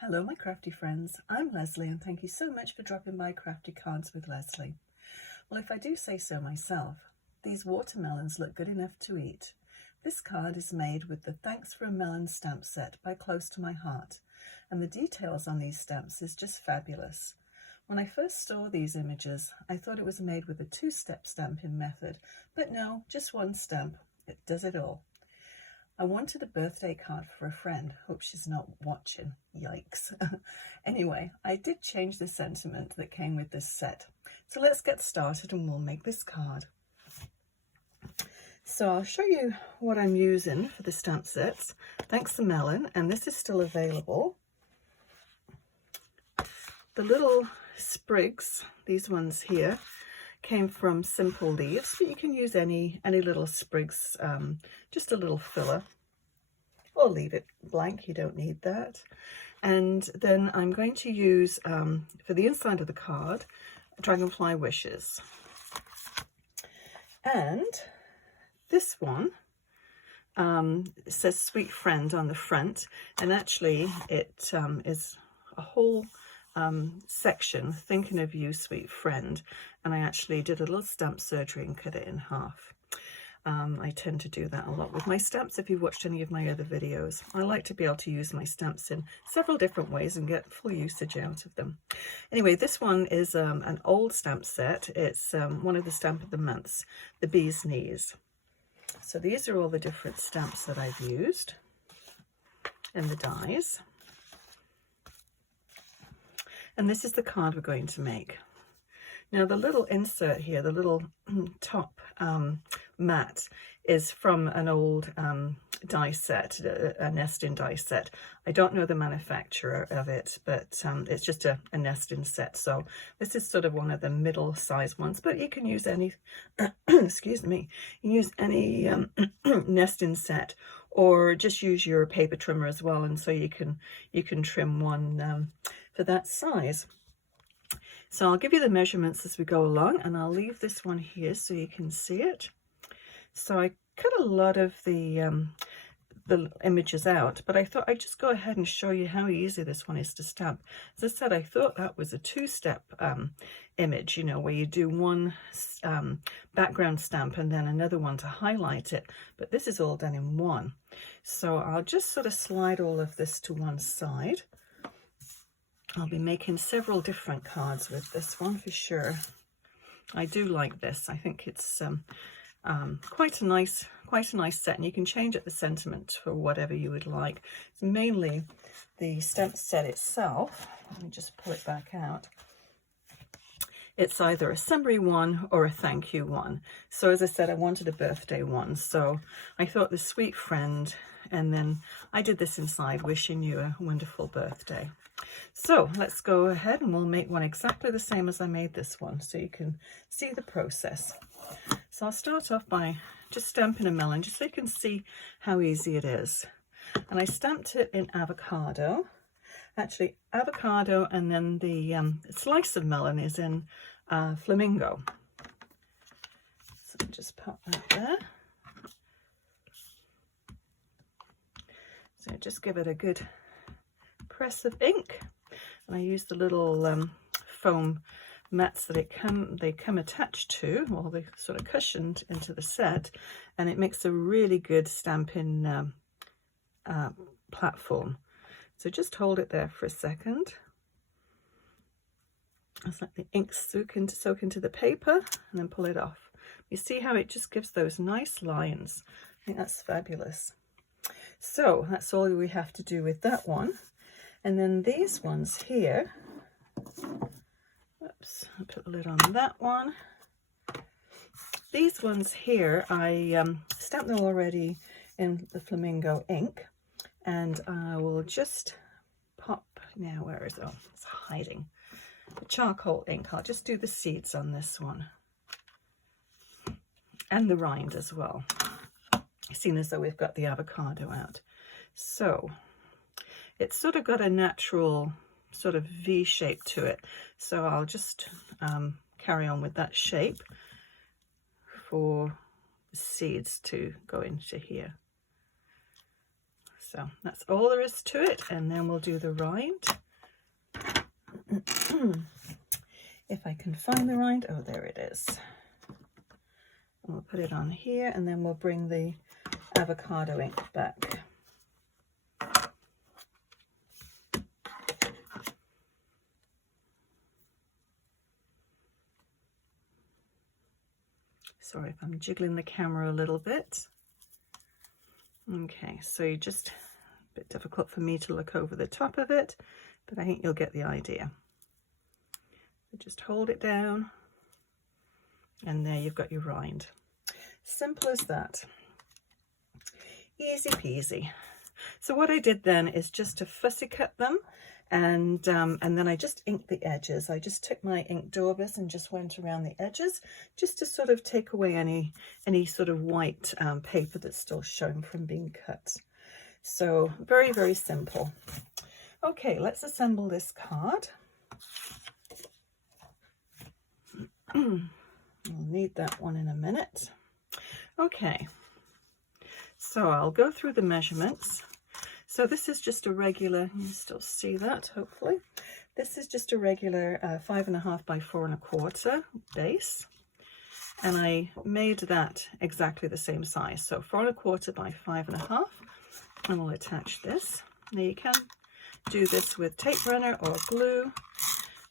Hello my crafty friends, I'm Leslie and thank you so much for dropping by Crafty Cards with Leslie. Well, if I do say so myself, these watermelons look good enough to eat. This card is made with the Thanks for a Melon stamp set by Close to My Heart, and the details on these stamps is just fabulous. When I first saw these images, I thought it was made with a two-step stamping method, but no, just one stamp. It does it all. I wanted a birthday card for a friend. Hope she's not watching. Yikes. Anyway, I did change the sentiment that came with this set. So let's get started and we'll make this card. So I'll show you what I'm using for the stamp sets. Thanks to Melon, and this is still available. The little sprigs, these ones here, came from Simple Leaves, but you can use any little sprigs, just a little filler, or leave it blank, you don't need that. And then I'm going to use, for the inside of the card, Dragonfly Wishes. And this one says Sweet Friend on the front, and actually it is a whole section, Thinking of You, Sweet Friend, and I actually did a little stamp surgery and cut it in half. I tend to do that a lot with my stamps. If you've watched any of my other videos, I like to be able to use my stamps in several different ways and get full usage out of them. Anyway, this one is an old stamp set. It's one of the Stamp of the Months, the Bee's Knees. So these are all the different stamps that I've used and the dies. And this is the card we're going to make. Now the little insert here, the little top mat, is from an old die set, a nesting die set. I don't know the manufacturer of it, but it's just a nesting set. So this is sort of one of the middle size ones, but you can use any, excuse me, you can use any nesting set, or just use your paper trimmer as well, and so you can trim one for that size. So I'll give you the measurements as we go along, and I'll leave this one here so you can see it. So I cut a lot of the images out, but I thought I'd just go ahead and show you how easy this one is to stamp. As I said, I thought that was a two-step image, you know, where you do one background stamp and then another one to highlight it, but this is all done in one. So I'll just sort of slide all of this to one side. I'll be making several different cards with this one for sure. I do like this. I think it's quite a nice set, and you can change it the sentiment for whatever you would like. It's mainly the stamp set itself. Let me just pull it back out. It's either a summary one or a thank you one. So as I said, I wanted a birthday one, so I thought the Sweet Friend, and then I did this inside, wishing you a wonderful birthday. So let's go ahead and we'll make one exactly the same as I made this one, so you can see the process. So I'll start off by just stamping a melon, just so you can see how easy it is. And I stamped it in Avocado. Actually, Avocado, and then the slice of melon is in Flamingo. So just pop that there. So just give it a good press of ink, and I use the little foam mats that they come attached to, or they sort of cushioned into the set, and it makes a really good stamping platform. So just hold it there for a second. It's like the ink soak into the paper, and then pull it off. You see how it just gives those nice lines. I think that's fabulous. So that's all we have to do with that one. And then these ones here, oops, I'll put the lid on that one. These ones here, I stamped them already in the Flamingo ink, and I will just pop, now where is it? Oh, it's hiding. The charcoal ink, I'll just do the seeds on this one. And the rind as well, seeing as though we've got the avocado out. So it's sort of got a natural sort of V shape to it. So I'll just carry on with that shape for the seeds to go into here. So that's all there is to it, and then we'll do the rind. If I can find the rind, oh, there it is. And we'll put it on here, and then we'll bring the avocado ink back. Sorry if I'm jiggling the camera a little bit. Okay, so you just, a bit difficult for me to look over the top of it, but I think you'll get the idea. So just hold it down, and there you've got your rind. Simple as that. Easy peasy. So what I did then is just to fussy cut them, and then I just inked the edges. I just took my ink daubers and just went around the edges just to sort of take away any sort of white paper that's still shown from being cut. So very, very simple. Okay, let's assemble this card. We'll need that one in a minute. Okay, so I'll go through the measurements. So this is just a regular, you still see that hopefully. This is just a regular 5.5 by 4.25 base. And I made that exactly the same size. So 4.25 by 5.5, and we'll attach this. Now you can do this with tape runner or glue,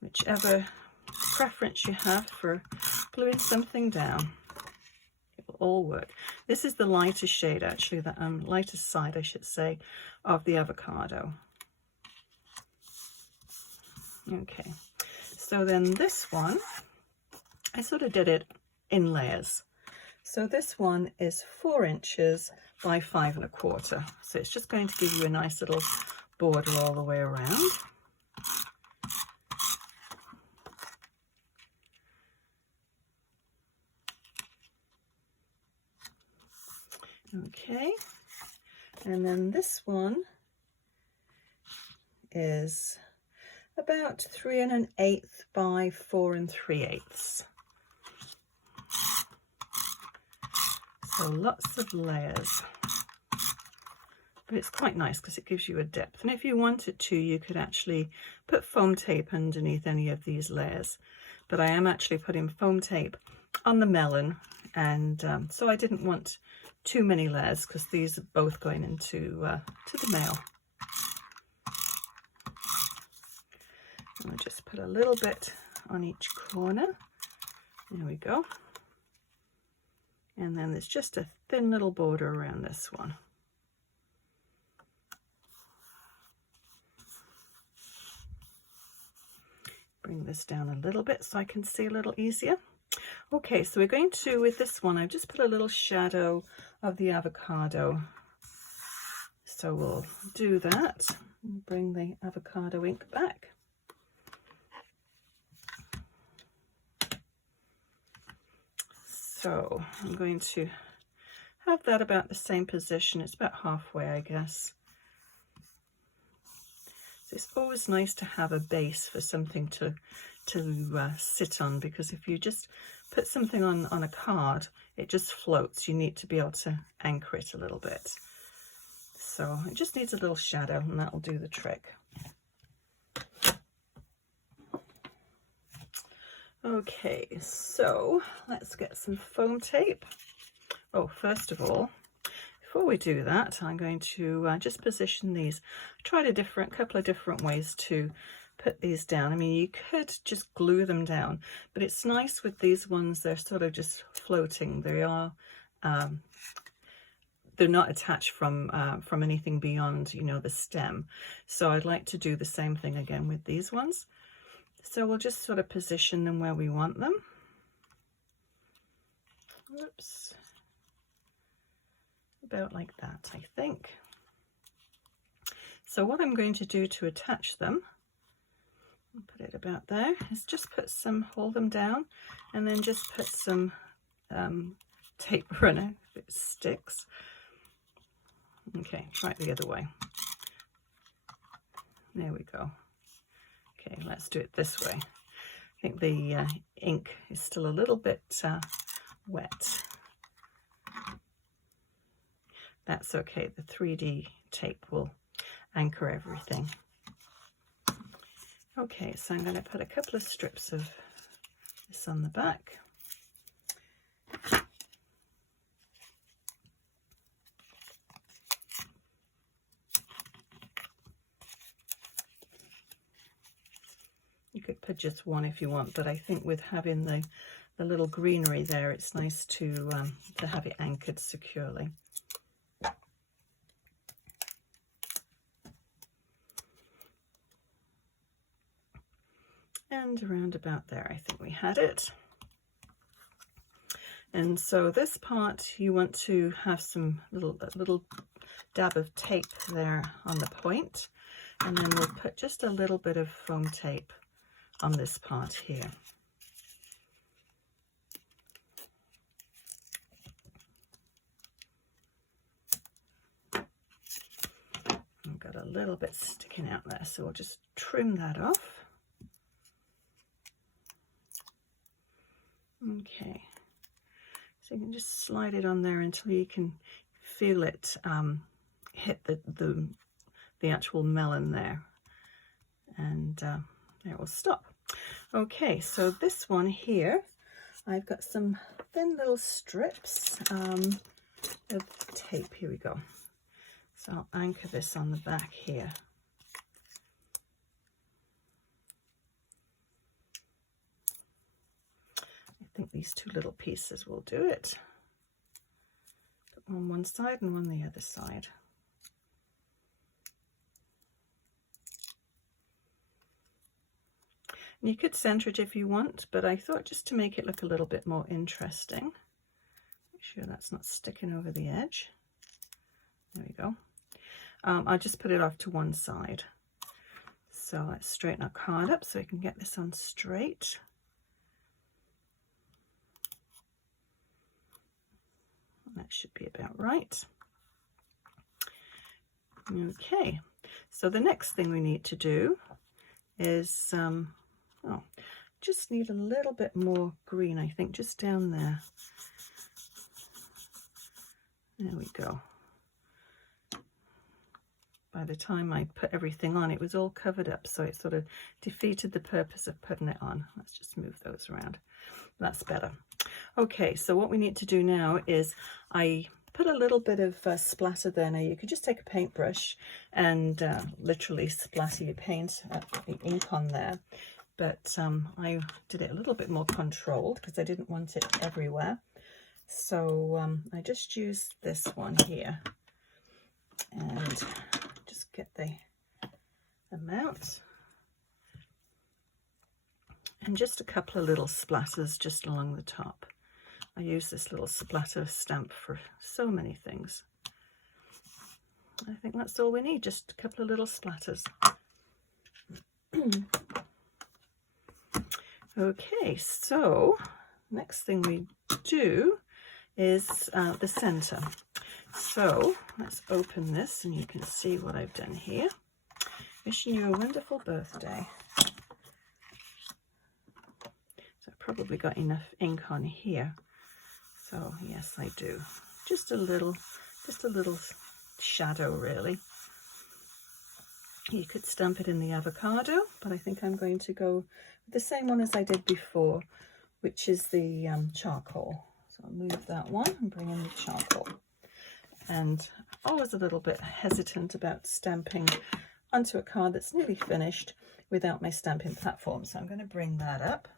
whichever preference you have for gluing something down. It will all work. This is the lighter shade, actually, the lightest side, I should say, of the avocado. Okay, so then this one, I sort of did it in layers. So this one is 4 inches by 5.25. So it's just going to give you a nice little border all the way around. Okay, and then this one is about 3 1/8 by 4 3/8. So lots of layers, but it's quite nice because it gives you a depth. And if you wanted to, you could actually put foam tape underneath any of these layers. But I am actually putting foam tape on the melon, and so I didn't want too many layers because these are both going into to the mail. I'll just put a little bit on each corner. There we go. And then there's just a thin little border around this one. Bring this down a little bit so I can see a little easier. Okay, so we're going to, with this one, I've just put a little shadow of the avocado. So we'll do that and bring the avocado ink back. So I'm going to have that about the same position. It's about halfway, I guess. So it's always nice to have a base for something to sit on, because if you just put something on a card, it just floats. You need to be able to anchor it a little bit. So it just needs a little shadow, and that will do the trick. Okay, so let's get some foam tape. Oh, first of all, before we do that, I'm going to just position these. I tried a couple of different ways to put these down. I mean, you could just glue them down, but it's nice with these ones, they're sort of just floating. They are, they're not attached from anything beyond, you know, the stem. So I'd like to do the same thing again with these ones. So we'll just sort of position them where we want them. Whoops. About like that, I think. So what I'm going to do to attach them, I'll put it about there, is just put some, hold them down, and then just put some tape runner if it sticks. Okay, try it the other way. There we go. Okay, let's do it this way. I think the ink is still a little bit wet. that's okay. The 3D tape will anchor everything. Okay, so I'm going to put a couple of strips of this on the back. You could put just one if you want, but I think with having the little greenery there, it's nice to have it anchored securely. And around about there, I think we had it. And so this part, you want to have some little dab of tape there on the point, and then we'll put just a little bit of foam tape on this part here. I've got a little bit sticking out there, so we'll just trim that off. Okay, so you can just slide it on there until you can feel it hit the actual melon there, and there will stop. Okay, so this one here, I've got some thin little strips of tape. Here we go. So I'll anchor this on the back here. I think these two little pieces will do it. Put one on one side and one on the other side. And you could center it if you want, but I thought just to make it look a little bit more interesting, make sure that's not sticking over the edge. There we go. I'll just put it off to one side. So let's straighten our card up so we can get this on straight. That should be about right. Okay, so the next thing we need to do is, just need a little bit more green, I think, just down there. There we go. By the time I put everything on, it was all covered up, so it sort of defeated the purpose of putting it on. Let's just move those around. That's better. Okay, so what we need to do now is I put a little bit of splatter there. Now you could just take a paintbrush and literally splatter your paint, the ink on there. But I did it a little bit more controlled because I didn't want it everywhere. So I just used this one here and just get the amount. And just a couple of little splatters just along the top. I use this little splatter stamp for so many things. I think that's all we need, just a couple of little splatters. Okay, so next thing we do is the center. So let's open this and you can see what I've done here. Wishing you a wonderful birthday. So I've probably got enough ink on here. So yes, I do. Just a little shadow, really. You could stamp it in the avocado, but I think I'm going to go with the same one as I did before, which is the charcoal. So I'll move that one and bring in the charcoal. And always a little bit hesitant about stamping onto a card that's nearly finished without my stamping platform. So I'm going to bring that up.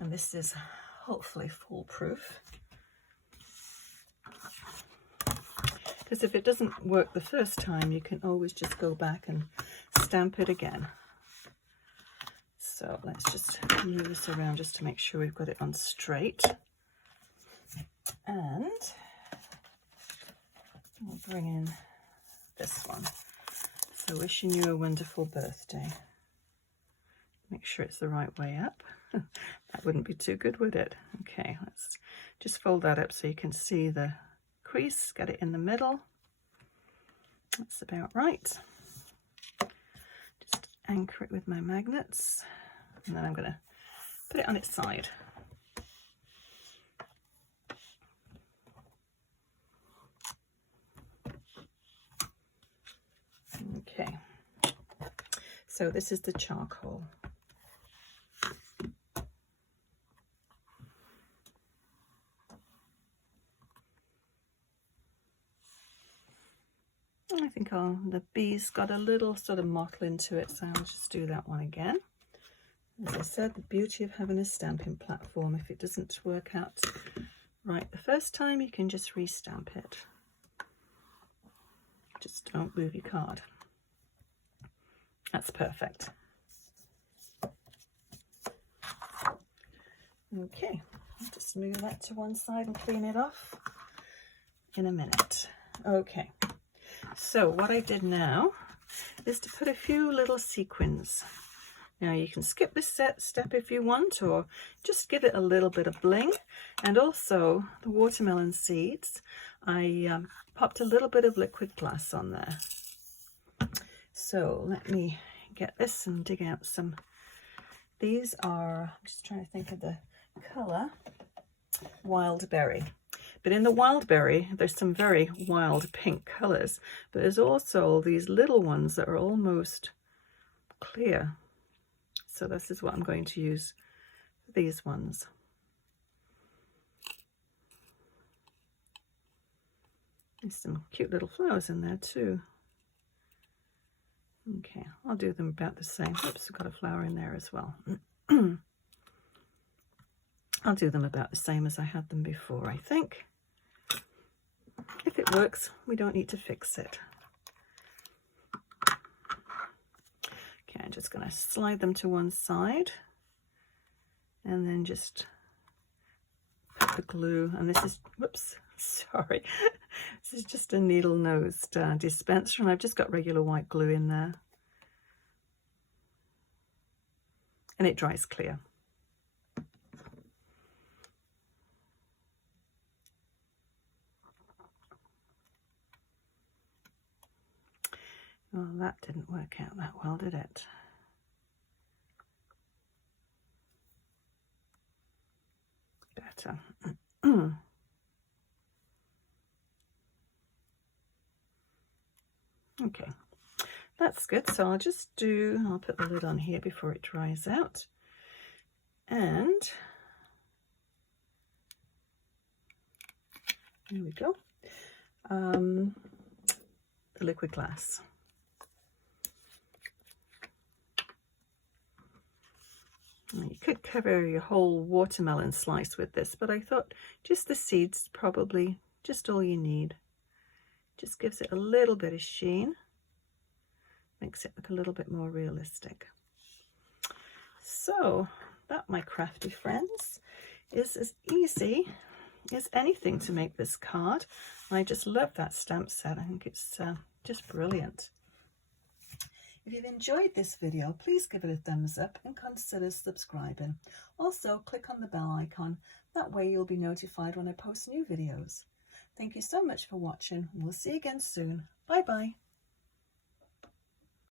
And this is hopefully foolproof. Because if it doesn't work the first time, you can always just go back and stamp it again. So let's just move this around just to make sure we've got it on straight. And we'll bring in this one. So wishing you a wonderful birthday. Make sure it's the right way up. That wouldn't be too good, would it? Okay, let's just fold that up so you can see the crease, get it in the middle. That's about right. Just anchor it with my magnets, and then I'm going to put it on its side. So this is the charcoal. I think the bee's got a little sort of mottle into it, so I'll just do that one again. As I said, the beauty of having a stamping platform, if it doesn't work out right the first time, you can just restamp it. Just don't move your card. That's perfect. Okay, I'll just move that to one side and clean it off in a minute. Okay, so what I did now is to put a few little sequins. Now you can skip this step if you want, or just give it a little bit of bling. And also the watermelon seeds, I popped a little bit of liquid glass on there. So let me get this and dig out some. These are, I'm just trying to think of the color, wild berry. But in the wild berry, there's some very wild pink colors, but there's also these little ones that are almost clear. So this is what I'm going to use for these ones. There's some cute little flowers in there too. Okay, I'll do them about the same. Oops, I've got a flower in there as well. I'll do them about the same as I had them before, I think. If it works, we don't need to fix it. Okay, I'm just going to slide them to one side and then just put the glue, and this is, whoops, sorry, this is just a needle-nosed dispenser, and I've just got regular white glue in there, and it dries clear. Well, that didn't work out that well, did it? Better. Okay, that's good. So I'll put the lid on here before it dries out. And there we go. The liquid glass. You could cover your whole watermelon slice with this, but I thought just the seeds probably just all you need. Just gives it a little bit of sheen, makes it look a little bit more realistic. So that, my crafty friends, is as easy as anything to make this card. I just love that stamp set. I think it's just brilliant. If you've enjoyed this video, please give it a thumbs up and consider subscribing. Also, click on the bell icon. That way you'll be notified when I post new videos. Thank you so much for watching. We'll see you again soon. Bye bye.